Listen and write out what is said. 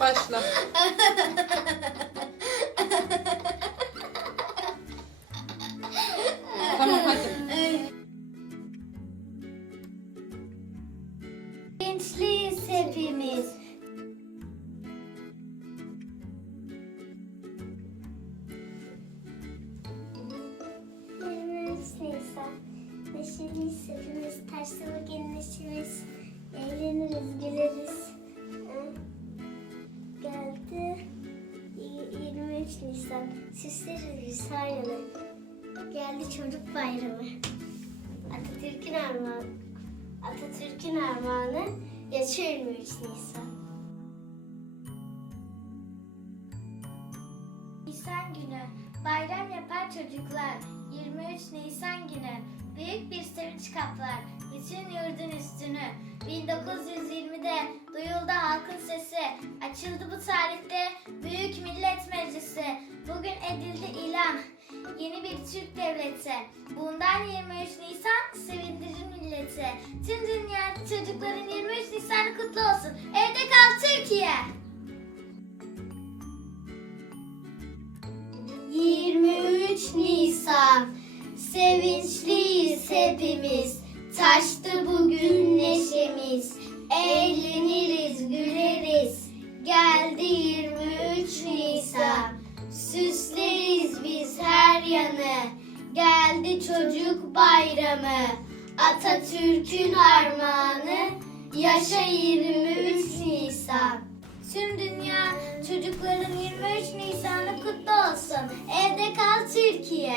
Başla. Tamam hadi. Gençliyiz hepimiz. Neşeliyiz hepimiz. Taşlı bugün neşemiz. Eğleniriz, güleriz. 13 Nisan süsleriz biz. Geldi çocuk bayramı. Atatürk'ün armağanı. Atatürk'ün armağanı yaşa 23 Nisan. Nisan günü bayram yapar çocuklar. 23 Nisan günü büyük bir sevinç kaplar bütün yurdun üstünü. 1920'de duyuldu halkın sesi. Açıldı bu tarihte Büyük Millet Meclisi. Bugün edildi ilan yeni bir Türk devleti. Bundan 23 Nisan sevindirir milleti. Tüm dünya çocukların 23 Nisan'ı kutlu olsun. Evde kal Türkiye. 23 Nisan Sevinçliyiz hepimiz Taştı bugün neşemiz Eğleniriz yanı Geldi çocuk bayramı Atatürk'ün armağanı Yaşa 23 Nisan Tüm dünya çocukların 23 Nisan'ı kutlu olsun. Evde kal Türkiye.